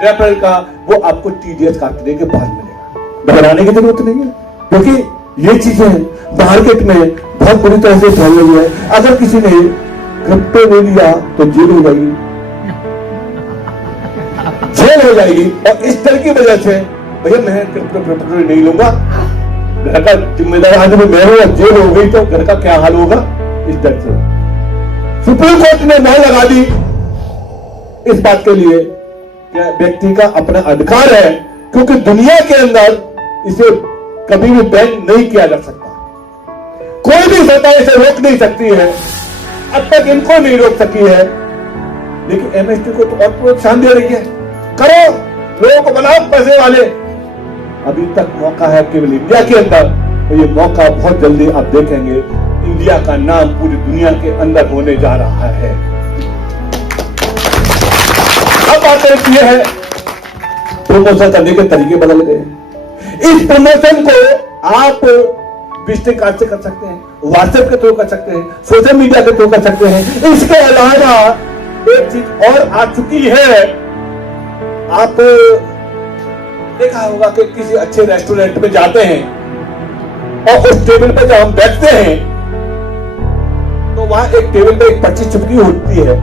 रेफरल का, वो आपको TDS काटने के बाद मिलेगा। घबराने की जरूरत नहीं है, क्योंकि ये चीजें मार्केट में बहुत बुरी तरह से फैल रही है। अगर किसी ने क्रिप्टो ले लिया तो जेल हो जाएगी, जेल हो जाएगी। और इस तरह की वजह से भैया मैं क्रिप्टो नहीं लूंगा, घर का जिम्मेदार आदमी मैं हूं, जेल हो गई तो घर का क्या हाल होगा, इस तरह से सुप्रीम कोर्ट ने मोहर लगा दी इस बात के लिए कि व्यक्ति का अपना अधिकार है, क्योंकि दुनिया के अंदर इसे कभी भी बैन नहीं किया जा सकता। कोई भी सरकार इसे रोक नहीं सकती है, अब तक इनको नहीं रोक सकी है, लेकिन एमएसटी को तो और प्रोत्साहन दे रही है, करो, लोगों को बनाओ पैसे वाले। अभी तक मौका है केवल इंडिया के अंदर, तो ये मौका बहुत जल्दी आप देखेंगे इंडिया का नाम पूरी दुनिया के अंदर होने जा रहा है। अब बात यह है प्रमोशन करने के तरीके बदल गए। इस प्रमोशन को आप विजिटिंग कार्ड से कर सकते हैं, व्हाट्सएप के थ्रू कर सकते हैं, सोशल मीडिया के थ्रू कर सकते हैं। इसके अलावा एक चीज और आ चुकी है, आप देखा होगा कि किसी अच्छे रेस्टोरेंट में जाते हैं और उस टेबल पे जब हम बैठते हैं तो वहां एक टेबल पे एक पर्ची चिपकी होती है।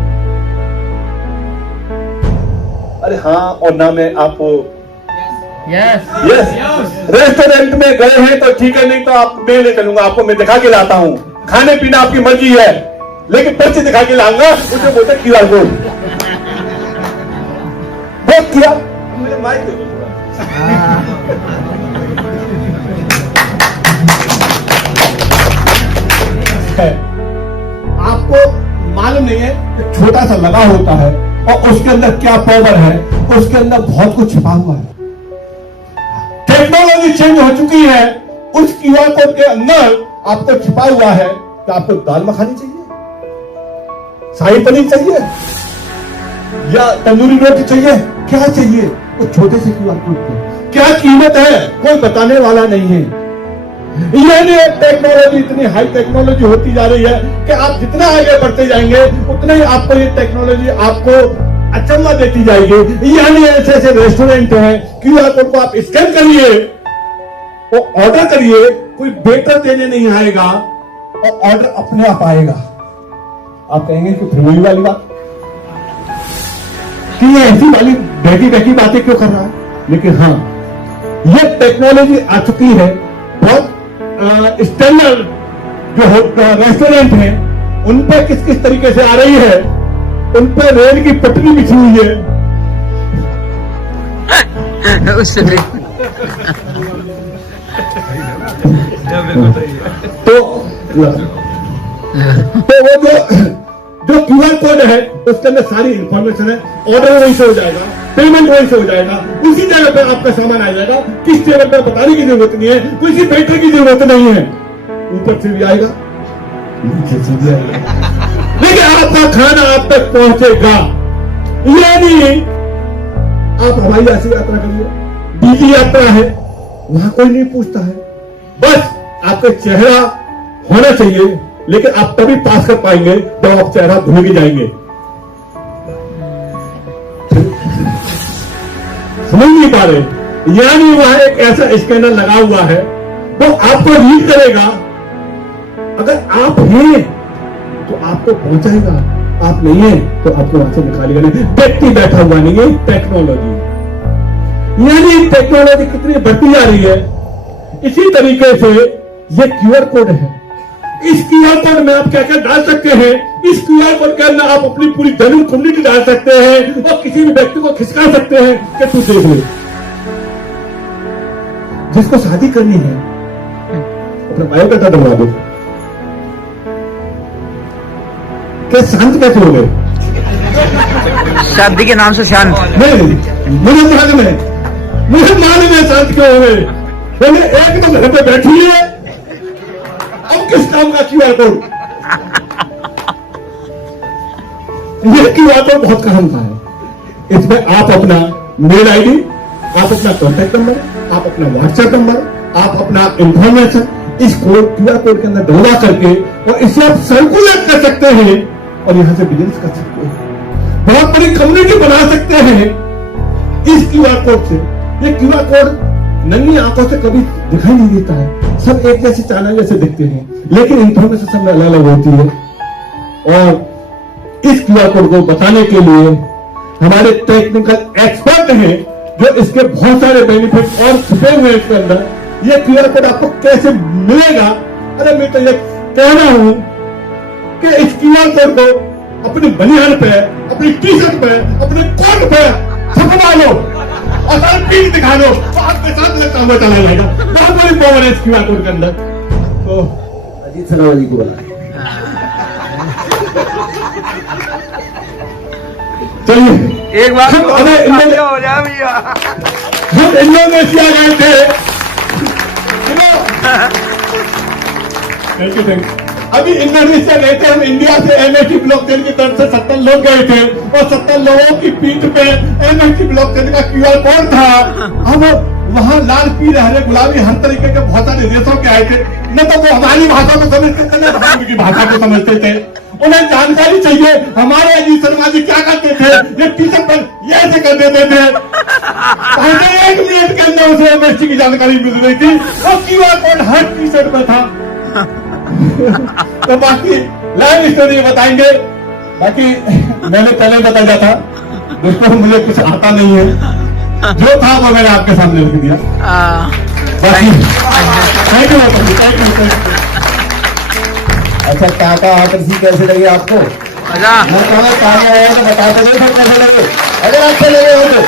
अरे हाँ और ना में आप यस रेस्टोरेंट में गए हैं तो ठीक है, नहीं तो आप मैं ले चलूंगा, आपको मैं दिखा के लाता हूँ, खाने पीना आपकी मर्जी है, लेकिन पर्ची दिखा के लाऊंगा। मुझे बोलते QR कोड बहुत किया, मुझे माइक दे दो थोड़ा। आपको मालूम नहीं है कि छोटा सा लगा होता है और उसके अंदर क्या पावर है, उसके अंदर बहुत कुछ छिपा हुआ है। टेक टेक्नोलॉजी चेंज हो चुकी है। उस क्यूआर कोड के अंदर आपको छिपा हुआ है कि आपको दाल मखानी चाहिए, शाही पनीर चाहिए या तंदूरी रोटी चाहिए, क्या चाहिए वो छोटे से क्यूआर कोड पे क्या कीमत है कोई बताने वाला नहीं है। यानी टेक्नोलॉजी इतनी हाई टेक्नोलॉजी होती जा रही है कि आप जितना आगे बढ़ते जाएंगे उतना ही आपको ये टेक्नोलॉजी आपको अचंभा देती जाएगी। यानी ऐसे ऐसे रेस्टोरेंट हैं, क्यूआर कोड को आप स्कैन करिए और ऑर्डर करिए, कोई वेटर देने नहीं आएगा और ऑर्डर अपने आप आएगा। आप कहेंगे कि फिर वही वाली बात कि ये ऐसी वाली बैठी बातें क्यों कर रहा है, लेकिन हाँ ये टेक्नोलॉजी आ चुकी है। बहुत स्टैंडर्ड जो रेस्टोरेंट है उन पर किस किस तरीके से आ रही है, उन पर रेल की पटरी बिछी हुई है। उससे भी तो वो जो क्यूआर कोड है उसके अंदर सारी इंफॉर्मेशन है। ऑर्डर वहीं से हो जाएगा, पेमेंट वहीं से हो जाएगा, उसी जगह पर आपका सामान आ जाएगा। किस टेबल पर बताने की जरूरत नहीं है, किसी वेटर की जरूरत नहीं है। ऊपर से भी आएगा, नीचे से भी आएगा, लेकिन आपका खाना आप तक पहुंचेगा। यानी आप हवाई जहाज से यात्रा करिए, बीजी यात्रा है, वहां कोई नहीं पूछता है, बस आपका चेहरा होना चाहिए। लेकिन आप तभी पास कर पाएंगे जब आप चेहरा भूल के जाएंगे। समझ नहीं पा रहे? यानी वहां एक ऐसा स्कैनर लगा हुआ है वो आपको रीड करेगा। अगर आप हैं तो आपको पहुंचाएगा, आप नहीं है तो आपको वहां से निकालेगा नहीं। व्यक्ति बैठा हुआ नहीं है, टेक्नोलॉजी। यानी टेक्नोलॉजी कितनी बढ़ती जा रही है। इसी तरीके से ये क्यूआर कोड है। इस क्यूआर कोड में आप क्या क्या डाल सकते हैं, इस क्यूआर कोड के अंदर आप अपनी पूरी धन कम्युनिटी डाल सकते हैं और किसी भी व्यक्ति को खिसका सकते हैं कि तू देख ले। जिसको शादी करनी है अपना बायोडाटा डलवा दो। क्या शांत कैसे हो गए? शादी के नाम से शांत नहीं, मुझे मालूम है शांत क्यों हो गए। बोले एक तो घर पे बैठी है, अब किस काम का क्यूआर कोड? ये क्यूआर कोड बहुत काम का है। इसमें आप अपना मेल आईडी, आप अपना कॉन्टैक्ट नंबर, आप अपना व्हाट्सएप नंबर, आप अपना इंफॉर्मेशन इस क्यूआर कोड के अंदर डलवा करके और इसे आप सर्कुलेट कर सकते हैं और यहां से बिजनेस कर सकते हैं। बहुत बड़ी कम्युनिटी बना सकते हैं इस क्यूआर कोड से। ये क्यूआर कोड नंगी आंखों से कभी दिखाई नहीं देता है, सब एक जैसे चाइना जैसे दिखते हैं, लेकिन इंफॉर्मेशन सब में अलग अलग होती है। और इस क्यूआर कोड को बताने के लिए हमारे टेक्निकल एक्सपर्ट हैं जो इसके बहुत सारे बेनिफिट और छुपे हुए इसके अंदर। ये क्यूआर कोड आपको कैसे मिलेगा? अरे मैं तो ये कह रहा हूं कि इस क्यूआर कोड को अपनी बनियान पे, अपनी टी शर्ट पे, अपने कोट पे छपवा लो और सारा पीठ दिखा दो, तो आपके साथ लगता हुआ चला जाएगा। बहुत बड़ी पावर है इस क्यूआर कोड के अंदर। तो अजीत सलाम जी को बोला, चलिए एक बार हम इंडोनेशिया हो जाए भैया। गए थे। Thank you. अभी इंडोनेशिया गए थे हम। इंडिया से एमएसटी ब्लॉकचेन की तरफ से 70 लोग गए थे और 70 लोगों की पीठ पे एमएसटी ब्लॉकचेन का क्यूआर कोड था। अब वहाँ लाल पीले हरे गुलाबी हर तरीके के बहुत सारे देशों के आए थे। न तो वो हमारी भाषा को समझते थे, न हम उनकी भाषा को समझते थे। उन्हें जानकारी चाहिए। हमारे अजीत शर्मा जी क्या करते थे, ये टी शर्ट पर ये ऐसे कर देते थे, पहले 1 मिनट के अंदर उसे एमएसटी की जानकारी मिल रही थी और क्यूआर कोड हर टी शर्ट पर था। तो बाकी लाइव स्टोरी बताएंगे। बाकी मैंने पहले बताया था दोस्तों, मुझे कुछ आता नहीं है, जो था वो मैंने आपके सामने रख दिया। बाकी थैंक यू। अच्छा टाटा आकर्षी कैसे लगे आपको? मजा मैं कहना चाह रहा हूँ तो बताते नहीं कैसे लगे। अगर अच्छे लगे हो तो